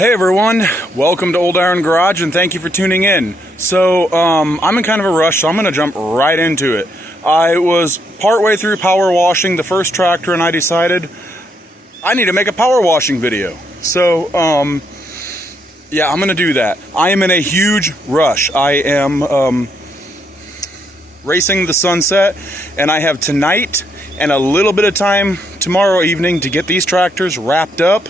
Hey everyone, welcome to Old Iron Garage and thank you for tuning in. So I'm in kind of a rush, so I'm going to jump right into it. I was partway through power washing the first tractor and I decided I need to make a power washing video. So yeah, I'm going to do that. I am in a huge rush. I am racing the sunset and I have tonight and a little bit of time tomorrow evening to get these tractors wrapped up.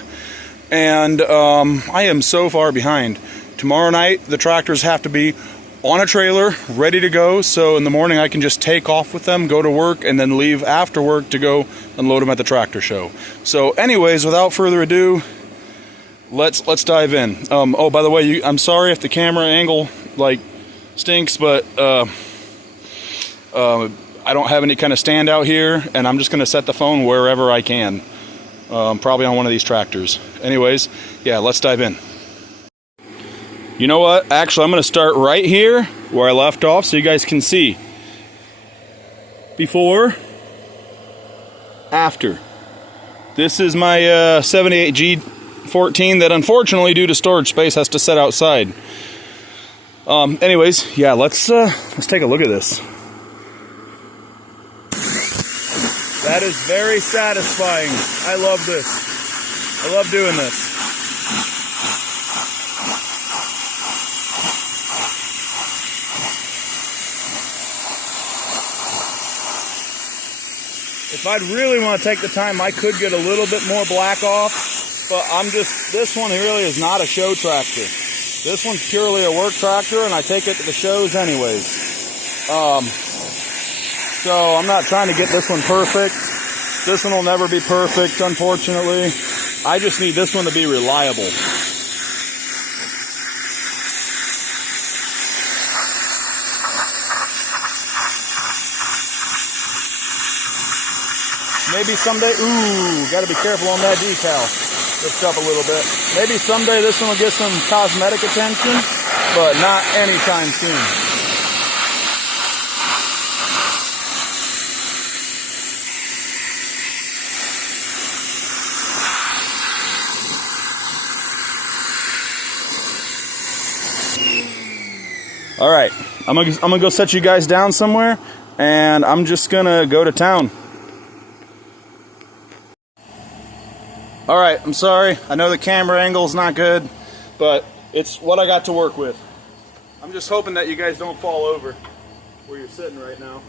And I am so far behind. Tomorrow night, the tractors have to be on a trailer, ready to go, so in the morning I can just take off with them, go to work, and then leave after work to go unload them at the tractor show. So anyways, without further ado, let's dive in. Oh, by the way, I'm sorry if the camera angle, stinks, but I don't have any kind of stand out here, and I'm just going to set the phone wherever I can. Probably on one of these tractors. Anyways, yeah, let's dive in. You know what? Actually, I'm going to start right here where I left off so you guys can see. Before, after. This is my 78G14 that unfortunately, due to storage space, has to set outside. Anyways, yeah, let's take a look at this. That is very satisfying. I love this. I love doing this. If I'd really want to take the time, I could get a little bit more black off, but this one really is not a show tractor. This one's purely a work tractor, and I take it to the shows anyways. So I'm not trying to get this one perfect. This one will never be perfect, unfortunately. I just need this one to be reliable. Maybe someday, gotta be careful on that decal. Lift up a little bit. Maybe someday this one will get some cosmetic attention, but not anytime soon. All right, I'm gonna go set you guys down somewhere, and I'm just gonna go to town. All right, I'm sorry. I know the camera angle's not good, but it's what I got to work with. I'm just hoping that you guys don't fall over where you're sitting right now.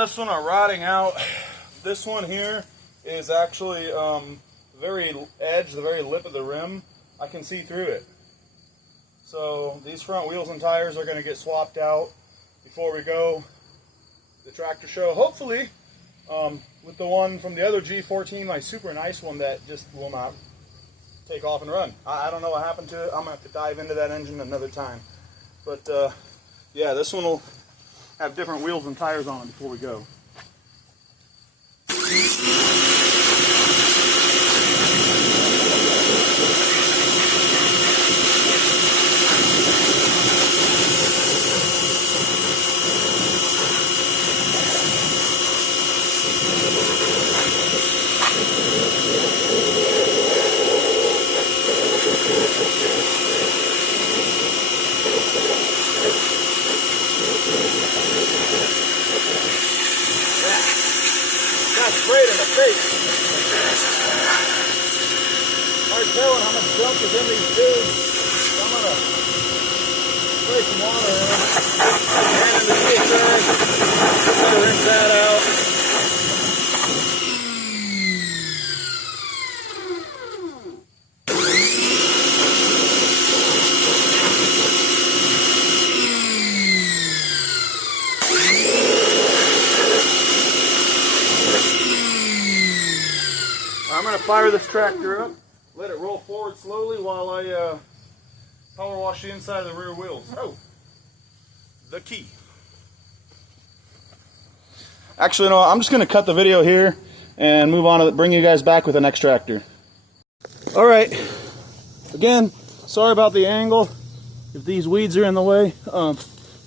this one are rotting out. This one here is actually very edge, the very lip of the rim. I can see through it. So these front wheels and tires are going to get swapped out before we go to the tractor show. Hopefully, with the one from the other G14, my super nice one that just will not take off and run. I don't know what happened to it. I'm going to have to dive into that engine another time. But yeah, this one will have different wheels and tires on it before we go. Got sprayed in the face. Hard telling how much junk is in these tubes. So I'm gonna spray some water in them. And in the future, try to rinse that out. I'm going to fire this tractor up, let it roll forward slowly while I power wash the inside of the rear wheels. Oh, the key. Actually, no, I'm just going to cut the video here and move on to bring you guys back with the next tractor. All right, again, sorry about the angle. If these weeds are in the way,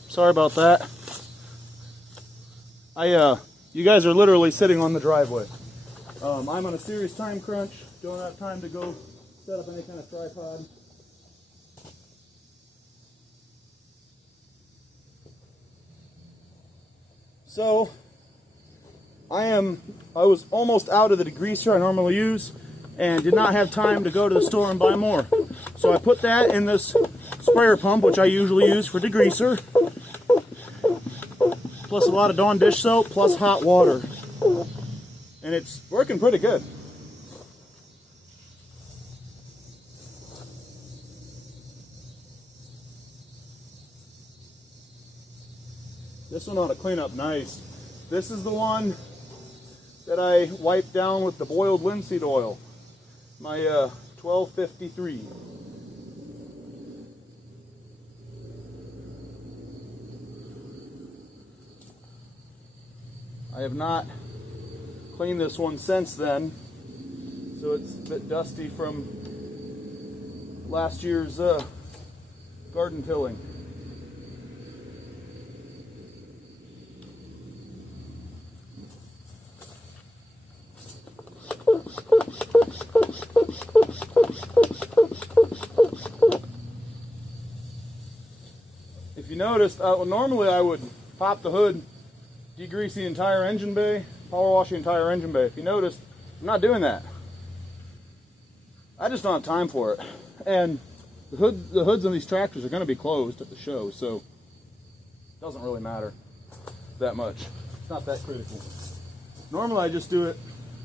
sorry about that. You guys are literally sitting on the driveway. I'm on a serious time crunch. Don't have time to go set up any kind of tripod. So, I was almost out of the degreaser I normally use and did not have time to go to the store and buy more. So I put that in this sprayer pump, which I usually use for degreaser, plus a lot of Dawn dish soap, plus hot water. And it's working pretty good. This one ought to clean up nice. This is the one that I wiped down with the boiled linseed oil. My 1253. I have not cleaned this one since then, so it's a bit dusty from last year's garden tilling. If you noticed, normally I would pop the hood, degrease the entire engine bay, power wash the entire engine bay. If you noticed, I'm not doing that. I just don't have time for it. And the hoods on these tractors are going to be closed at the show, so it doesn't really matter that much. It's not that critical. Normally I just do it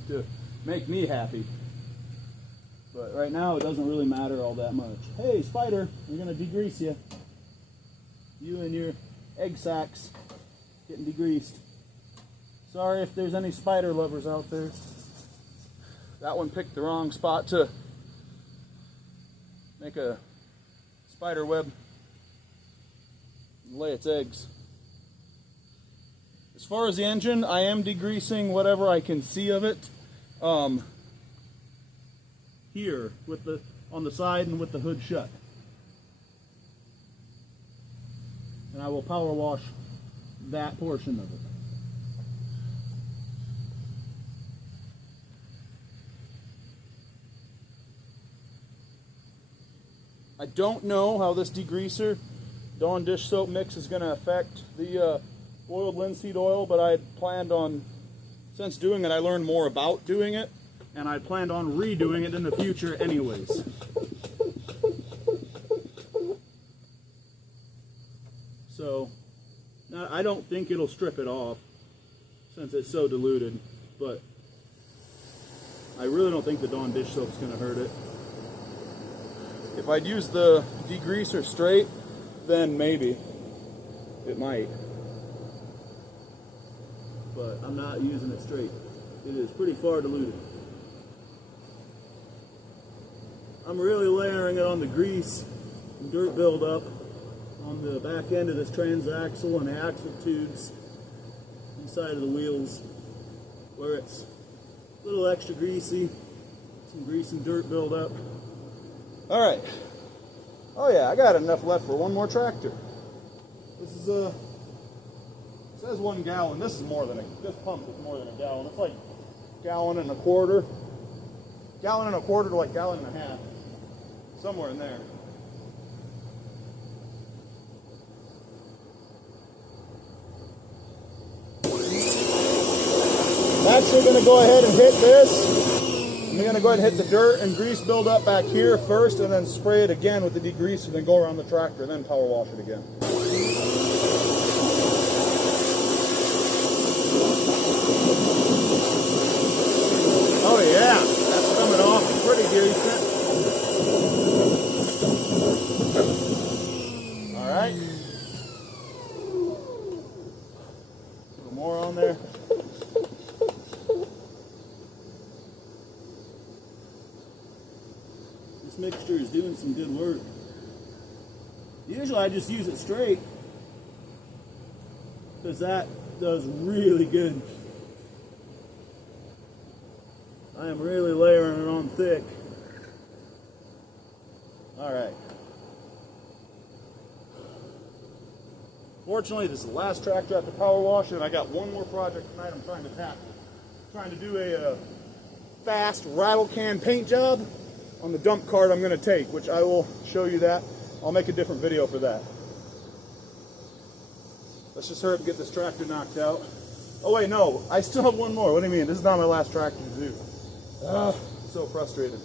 to make me happy. But right now it doesn't really matter all that much. Hey, Spider, we're going to degrease you. You and your egg sacs getting degreased. Sorry if there's any spider lovers out there. That one picked the wrong spot to make a spider web and lay its eggs. As far as the engine, I am degreasing whatever I can see of it. Here, on the side and with the hood shut. And I will power wash that portion of it. I don't know how this degreaser Dawn dish soap mix is going to affect the boiled linseed oil, but I had planned on, since doing it, I learned more about doing it, and I planned on redoing it in the future anyways. So, I don't think it'll strip it off. since it's so diluted, but I really don't think the Dawn dish soap's going to hurt it. If I'd use the degreaser straight, then maybe it might. But I'm not using it straight. It is pretty far diluted. I'm really layering it on the grease and dirt buildup on the back end of this transaxle and the axle tubes inside of the wheels where it's a little extra greasy, some grease and dirt buildup. All right. Oh yeah, I got enough left for one more tractor. This is it says 1 gallon. This this pump is more than a gallon. It's like gallon and a quarter to like gallon and a half, somewhere in there. I'm actually going to go ahead and hit this. I'm going to go ahead and hit the dirt and grease buildup back here first, and then spray it again with the degreaser, then go around the tractor, and then power wash it again. Oh yeah, that's coming off pretty decent. All right. A little more on there. This mixture is doing some good work. Usually I just use it straight because that does really good. I am really layering it on thick. All right. Fortunately, this is the last tractor after power wash, and I got one more project tonight I'm trying to tackle. Trying to do a fast rattle can paint job on the dump cart I'm going to take, which I will show you that. I'll make a different video for that. Let's just hurry up and get this tractor knocked out. Oh wait, no, I still have one more. What do you mean? This is not my last tractor to do. So frustrated.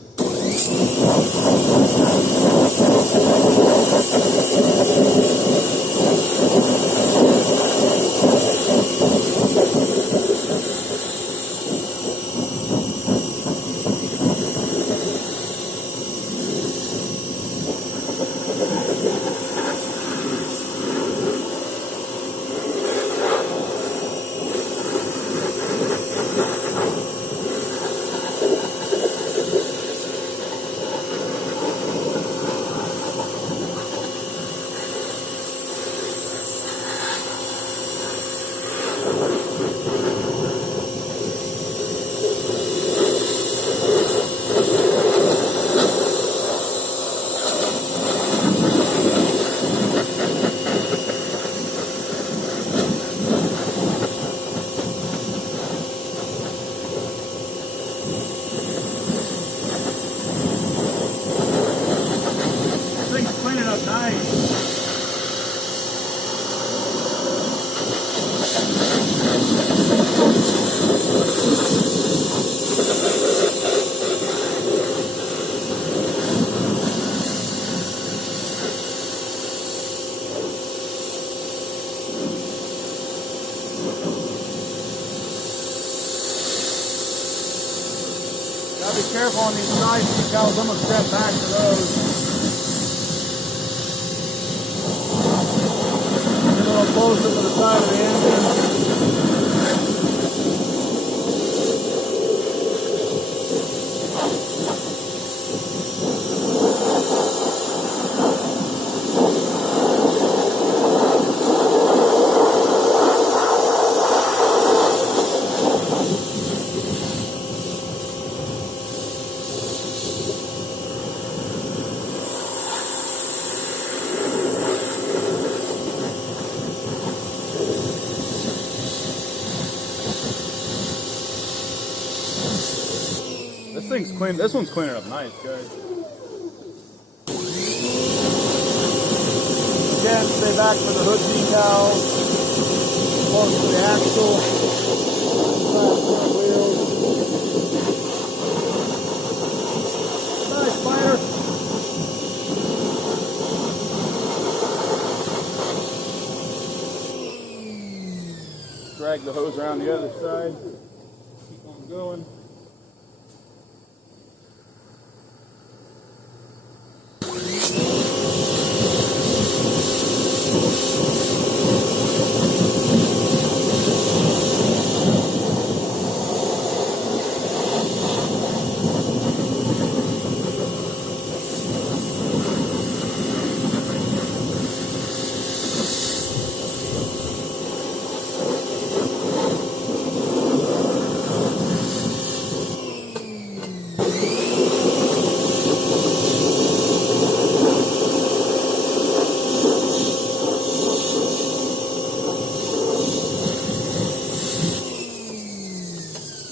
Gotta be careful on these side decals. I'm gonna step back to those. Get a little closer to the side of the engine. This thing's clean. This one's cleaning up nice, guys. Again, stay back for the hood decals. Close to the axle. Front wheels. Nice spider. Drag the hose around the other side. Keep on going.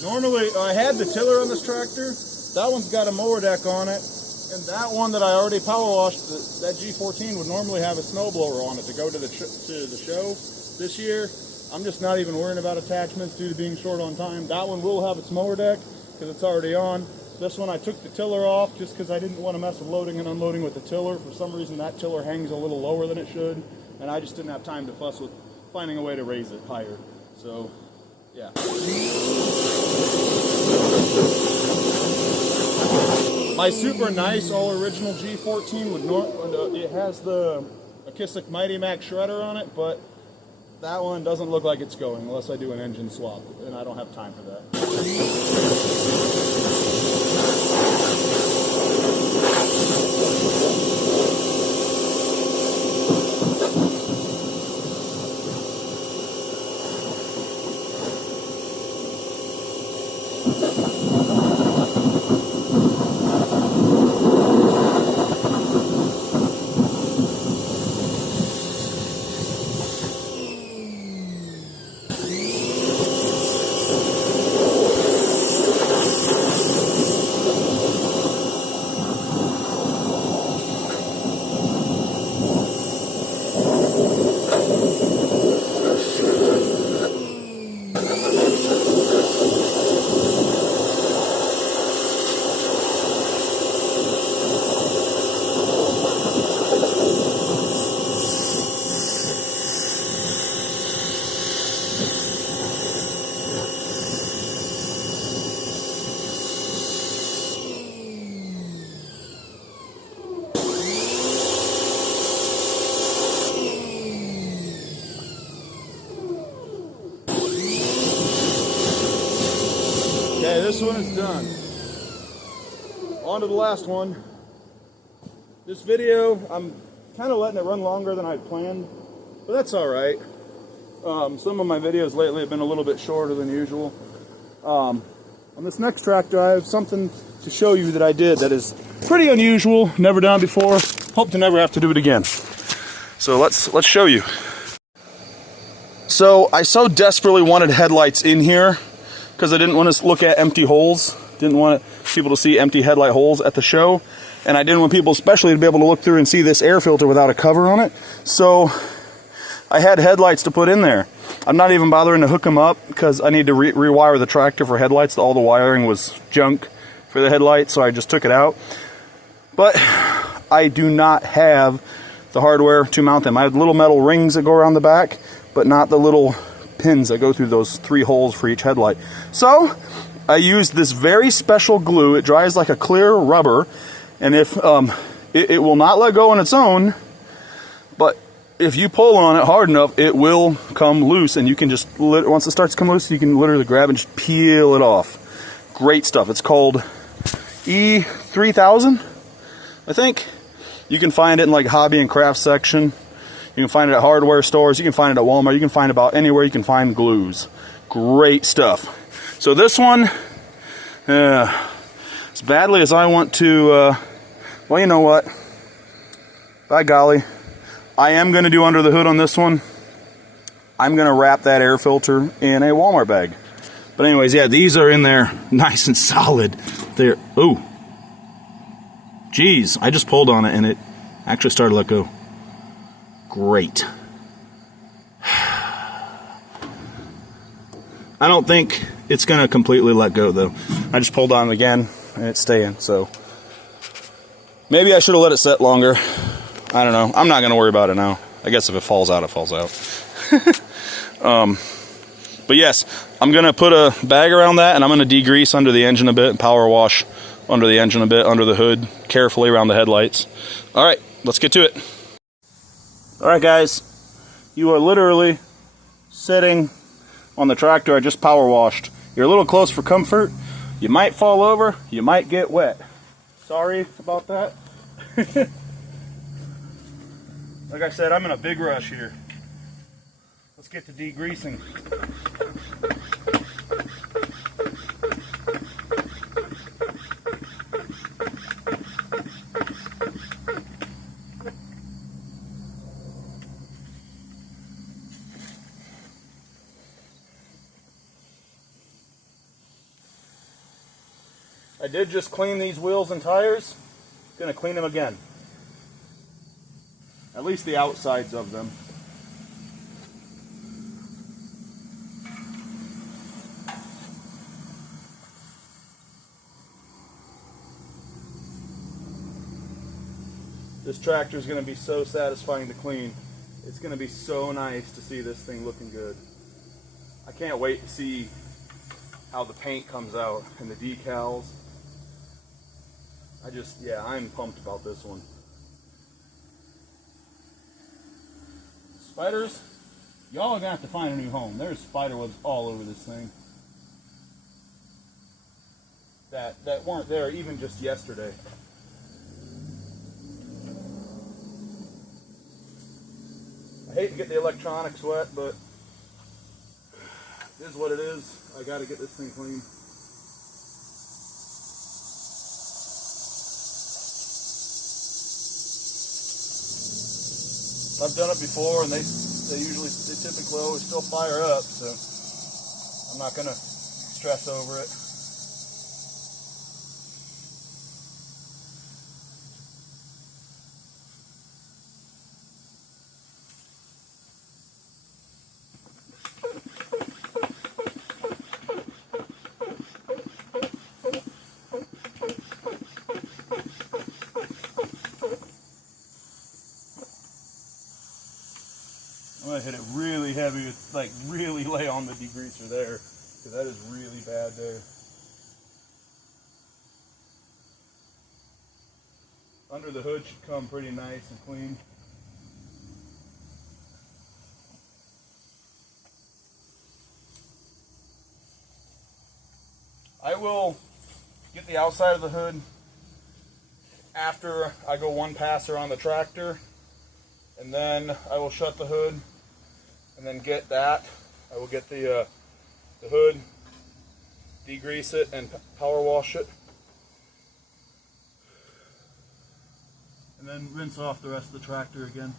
Normally, I had the tiller on this tractor. That one's got a mower deck on it, and that one that I already power washed, that G14 would normally have a snowblower on it to go to the show. This year, I'm just not even worrying about attachments due to being short on time. That one will have its mower deck because it's already on. This one I took the tiller off just because I didn't want to mess with loading and unloading with the tiller. For some reason that tiller hangs a little lower than it should, and I just didn't have time to fuss with finding a way to raise it higher. So, yeah. My super nice all original G14 would it has the Akisic Mighty Max shredder on it, but that one doesn't look like it's going unless I do an engine swap, and I don't have time for that. Okay, this one is done. On to the last one. This video, I'm kind of letting it run longer than I'd planned, but that's all right. Some of my videos lately have been a little bit shorter than usual. On this next tractor, I have something to show you that I did that is pretty unusual, never done before. Hope to never have to do it again. So let's show you. So I so desperately wanted headlights in here because I didn't want to look at empty holes. Didn't want people to see empty headlight holes at the show. And I didn't want people especially to be able to look through and see this air filter without a cover on it. So I had headlights to put in there. I'm not even bothering to hook them up because I need to rewire the tractor for headlights. All the wiring was junk for the headlights, so I just took it out. But I do not have the hardware to mount them. I have little metal rings that go around the back, but not the little pins that go through those 3 holes for each headlight. So I used this very special glue. It dries like a clear rubber, and if it will not let go on its own, but if you pull on it hard enough, it will come loose, and you can just, once it starts to come loose, you can literally grab and just peel it off. Great stuff. It's called E3000, I think. You can find it in like hobby and craft section. You can find it at hardware stores. You can find it at Walmart. You can find it about anywhere you can find glues. Great stuff. So this one, as badly as I want to, well, you know what? By golly, I am going to do under the hood on this one. I'm going to wrap that air filter in a Walmart bag. But anyways, yeah, these are in there nice and solid. They're, ooh. Geez, I just pulled on it and it actually started to let go. Great. I don't think it's going to completely let go though. I just pulled on it again and it's staying, so maybe I should have let it set longer. I don't know. I'm not going to worry about it now. I guess if it falls out, it falls out. But But yes, I'm going to put a bag around that, and I'm going to degrease under the engine a bit and power wash under the engine a bit, under the hood, carefully around the headlights. All right, let's get to it. All right, guys, you are literally sitting on the tractor I just power washed. You're a little close for comfort. You might fall over, you might get wet. Sorry about that. Like I said, I'm in a big rush here. Let's get to degreasing. I did just clean these wheels and tires. Gonna clean them again. At least the outsides of them. This tractor is going to be so satisfying to clean. It's going to be so nice to see this thing looking good. I can't wait to see how the paint comes out and the decals. I'm pumped about this one. Spiders, y'all are going to have to find a new home. There's spider webs all over this thing that weren't there even just yesterday. I hate to get the electronics wet, but it is what it is. I got to get this thing clean. I've done it before, and they typically always still fire up, so I'm not gonna stress over it. I'm gonna hit it really heavy, like really lay on the degreaser there, because that is really bad there. Under the hood should come pretty nice and clean. I will get the outside of the hood after I go one passer on the tractor, and then I will shut the hood and then get that. I will get the hood, degrease it, and power wash it, and then rinse off the rest of the tractor again.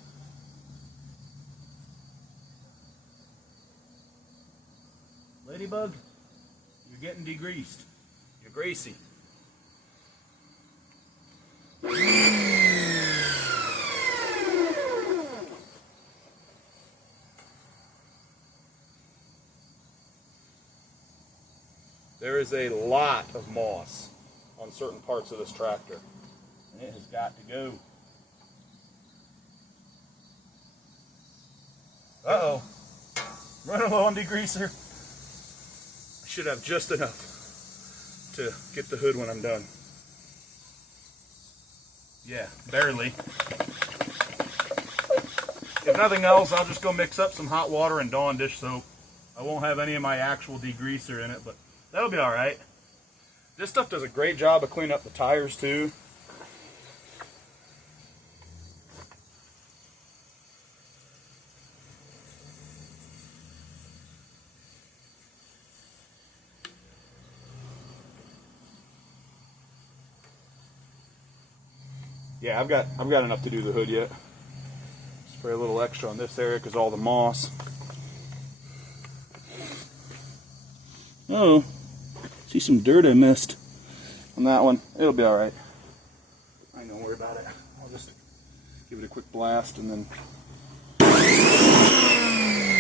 Ladybug, you're getting degreased. You're greasy. There is a lot of moss on certain parts of this tractor, and it has got to go. Uh-oh. Running low on degreaser. I should have just enough to get the hood when I'm done. Yeah, barely. If nothing else, I'll just go mix up some hot water and Dawn dish soap. I won't have any of my actual degreaser in it, but that'll be alright. This stuff does a great job of cleaning up the tires too. Yeah, I've got enough to do the hood yet. Spray a little extra on this area because all the moss. Oh, see some dirt I missed on that one. It'll be all right. I ain't gonna worry about it. I'll just give it a quick blast and then.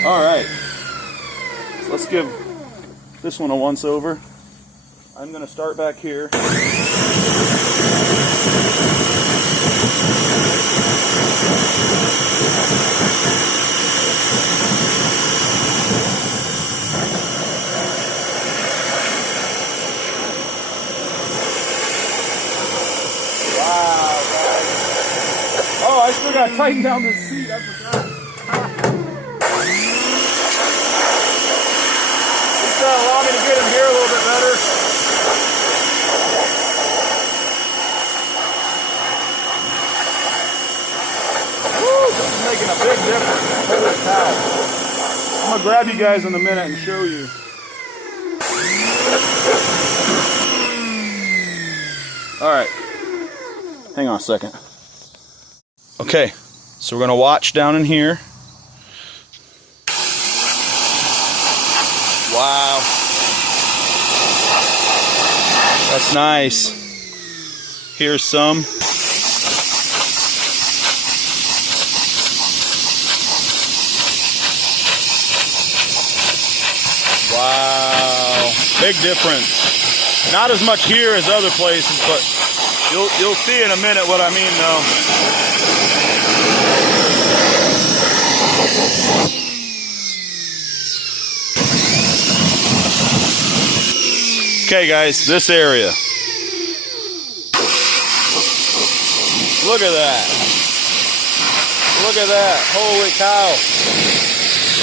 All right. So let's give this one a once over. I'm gonna start back here. I gotta tighten down this seat, I forgot. Just allow me to get in here a little bit better. Woo, this is making a big difference. Holy cow. I'm gonna grab you guys in a minute and show you. Alright. Hang on a second. Okay, so we're gonna watch down in here. Wow. That's nice. Here's some. Wow. Big difference. Not as much here as other places, but you'll see in a minute what I mean though. Okay guys, this area. Look at that. Look at that. Holy cow.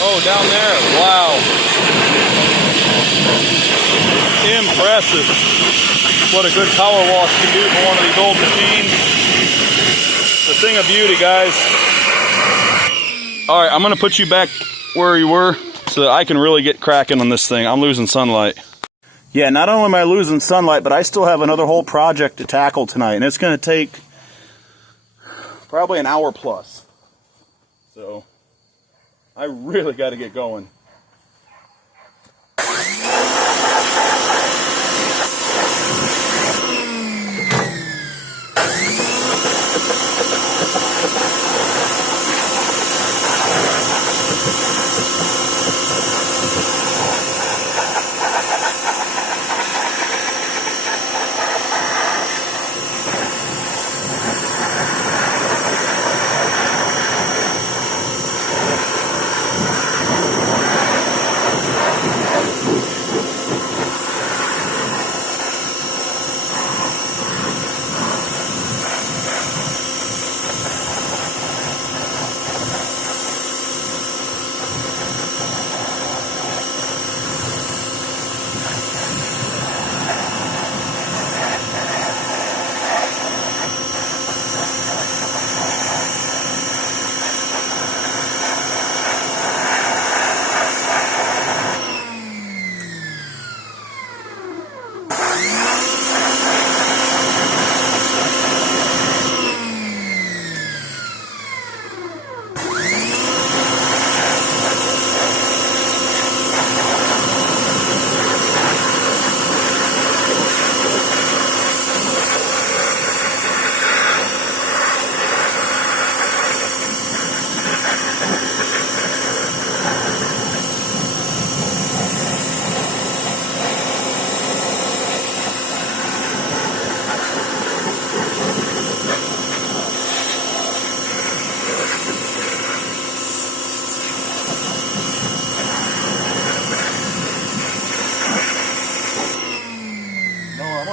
Oh, down there. Wow. Impressive. What a good power wash can do for one of these old machines. It's a thing of beauty, guys. Alright, I'm going to put you back where you were so that I can really get cracking on this thing. I'm losing sunlight. Yeah, not only am I losing sunlight, but I still have another whole project to tackle tonight, and it's going to take probably an hour plus. So, I really got to get going.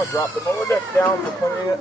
Drop the mower deck down for cleaning it.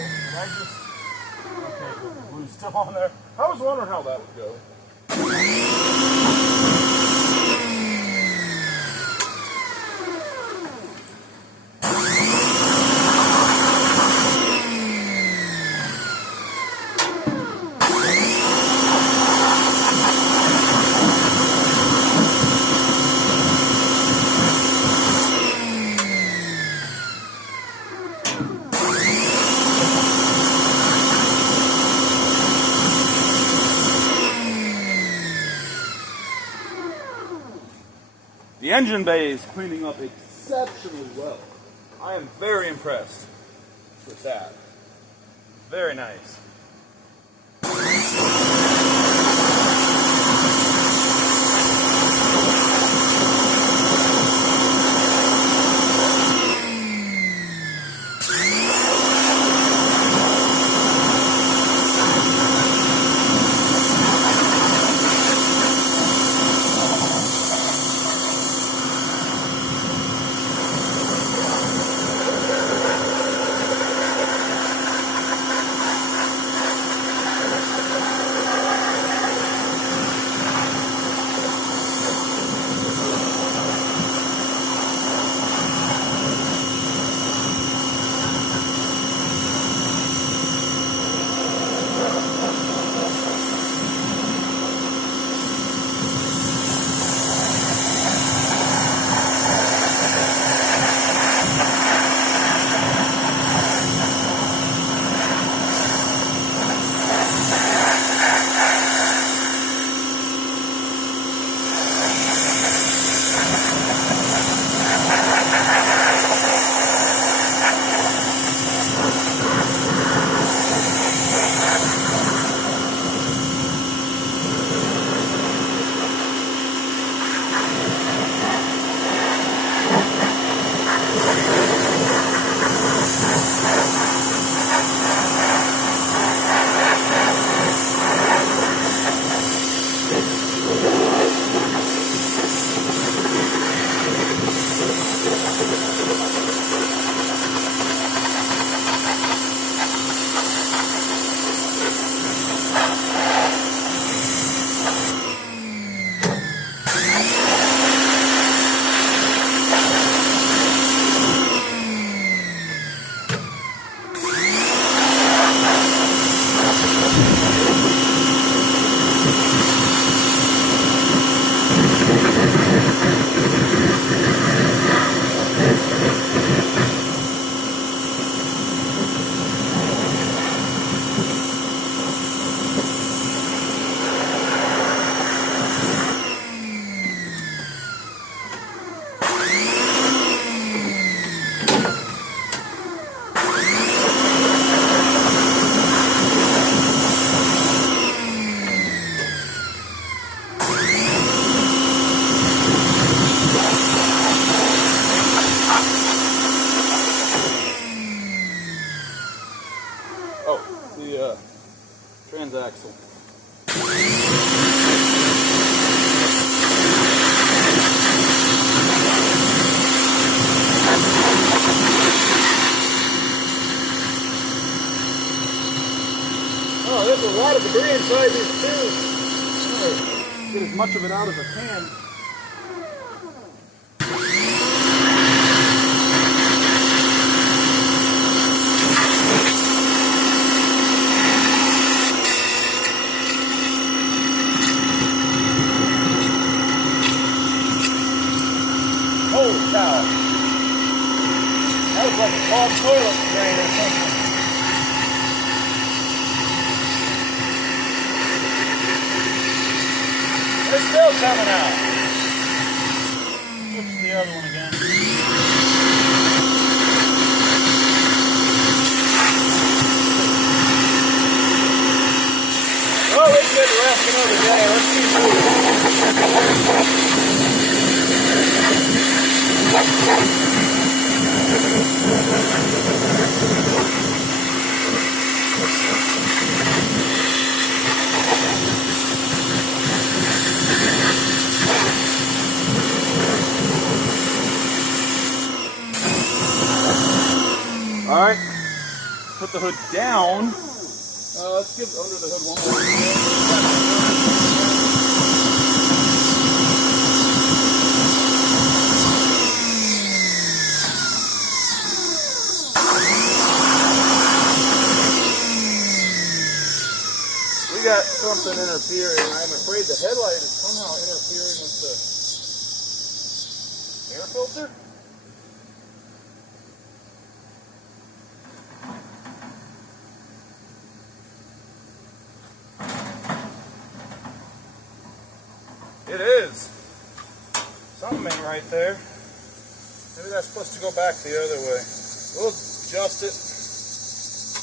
did I just... Okay, good. The blue's still on there. I was wondering how that would go. The engine bay is cleaning up exceptionally well. I am very impressed with that. Very nice. Transaxle. Oh, there's a lot of debris inside these tubes. Get as much of it out as I can. Holy cow. That was like a clogged toilet drain or something. It's still coming out. Switch to the other one again. Well, we could rest another day. Let's keep moving. All right, put the hood down. Let's give under the hood one more. We got something interfering. I'm afraid the headlight is somehow interfering with the air filter. It is. Something ain't right there. Maybe that's supposed to go back the other way. We'll adjust it.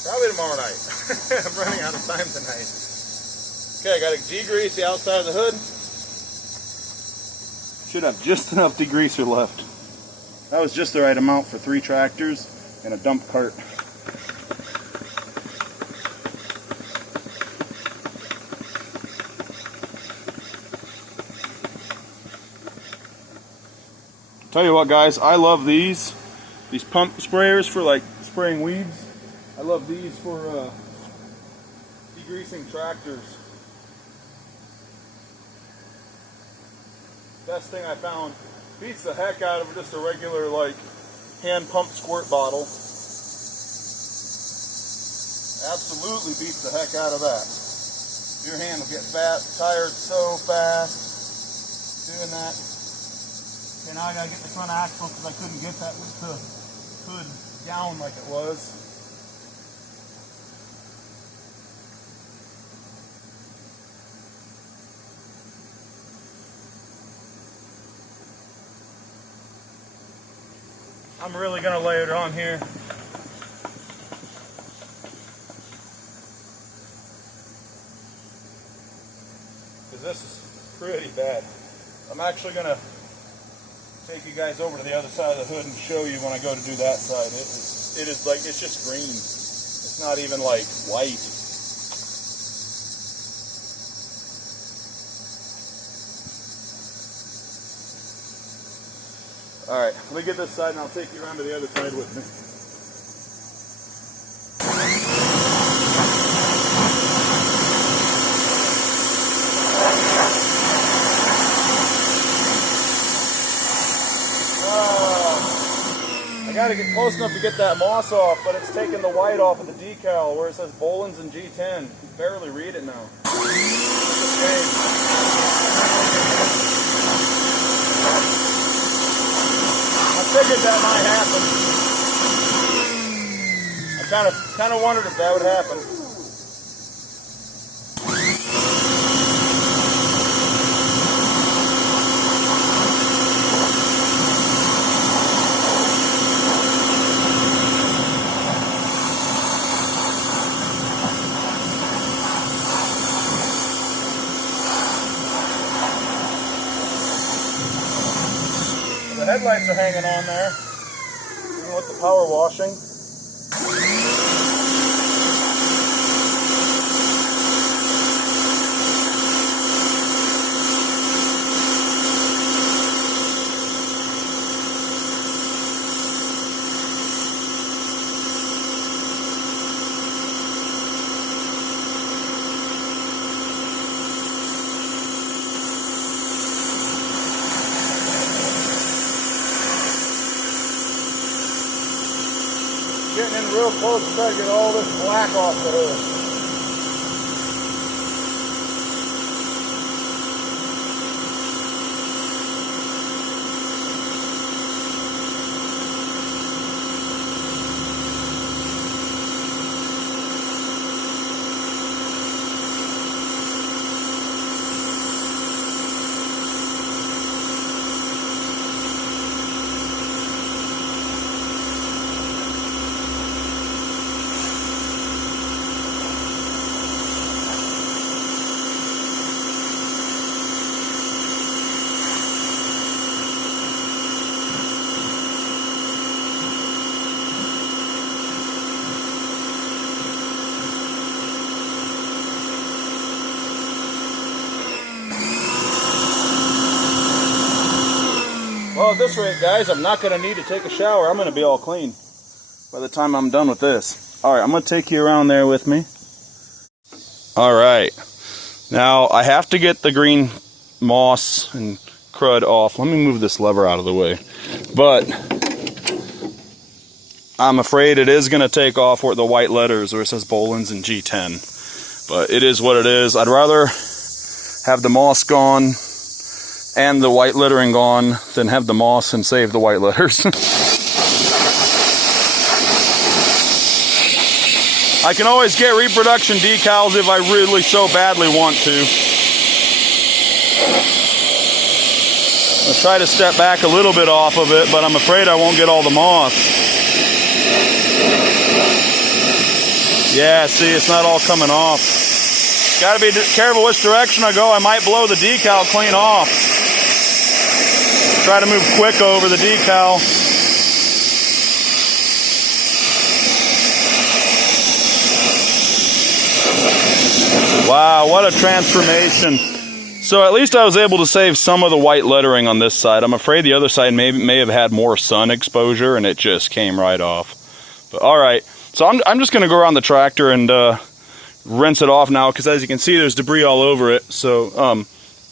Probably tomorrow night. I'm running out of time tonight. Okay, I got to degrease the outside of the hood. Should have just enough degreaser left. That was just the right amount for 3 tractors and a dump cart. Tell you what, guys, I love these pump sprayers for like spraying weeds. I love these for degreasing tractors. Best thing I found. Beats the heck out of just a regular like hand pump squirt bottle. Absolutely beats the heck out of that. Your hand will get tired so fast doing that. Okay, now I gotta get the front axle because I couldn't get that with the hood down like it was. I'm really gonna lay it on here. Because this is pretty bad. I'm actually gonna take you guys over to the other side of the hood and show you when I go to do that side. It is like, it's just green. It's not even like white. Alright, let me get this side and I'll take you around to the other side with me. I gotta get close enough to get that moss off, but it's taking the white off of the decal where it says Bolens and G10. You can barely read it now. It's a shame. I figured that might happen. I kind of wondered if that would happen. The headlights are hanging on there, even with the power washing. Getting in real close to try to get all this black off the hood. Well, at this rate, guys, I'm not going to need to take a shower. I'm going to be all clean by the time I'm done with this. All right, I'm gonna take you around there with me. All right, now I have to get the green moss and crud off. Let me move this lever out of the way. But I'm afraid it is gonna take off where the white letters where it says Bolens and G10. But it is what it is. I'd rather have the moss gone and the white lettering gone than have the moss and save the white letters. I can always get reproduction decals if I really so badly want to. I'll try to step back a little bit off of it, but I'm afraid I won't get all the moss. Yeah, see, it's not all coming off. Gotta be careful which direction I go. I might blow the decal clean off. Try to move quick over the decal. Wow, what a transformation. So at least I was able to save some of the white lettering on this side. I'm afraid the other side may have had more sun exposure and it just came right off. But all right, so I'm just gonna go around the tractor and rinse it off now, because as you can see there's debris all over it. So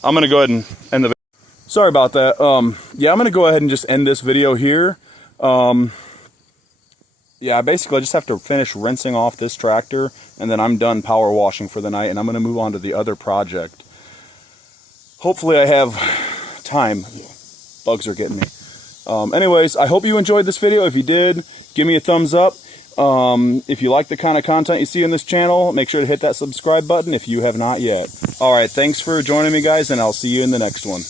I'm gonna go ahead and end the video. Sorry about that. Yeah, I'm gonna go ahead and just end this video here. Yeah, basically I just have to finish rinsing off this tractor and then I'm done power washing for the night, and I'm going to move on to the other project. Hopefully I have time. Bugs are getting me. Anyways, I hope you enjoyed this video. If you did, give me a thumbs up. If you like the kind of content you see on this channel, make sure to hit that subscribe button if you have not yet. Alright, thanks for joining me guys, and I'll see you in the next one.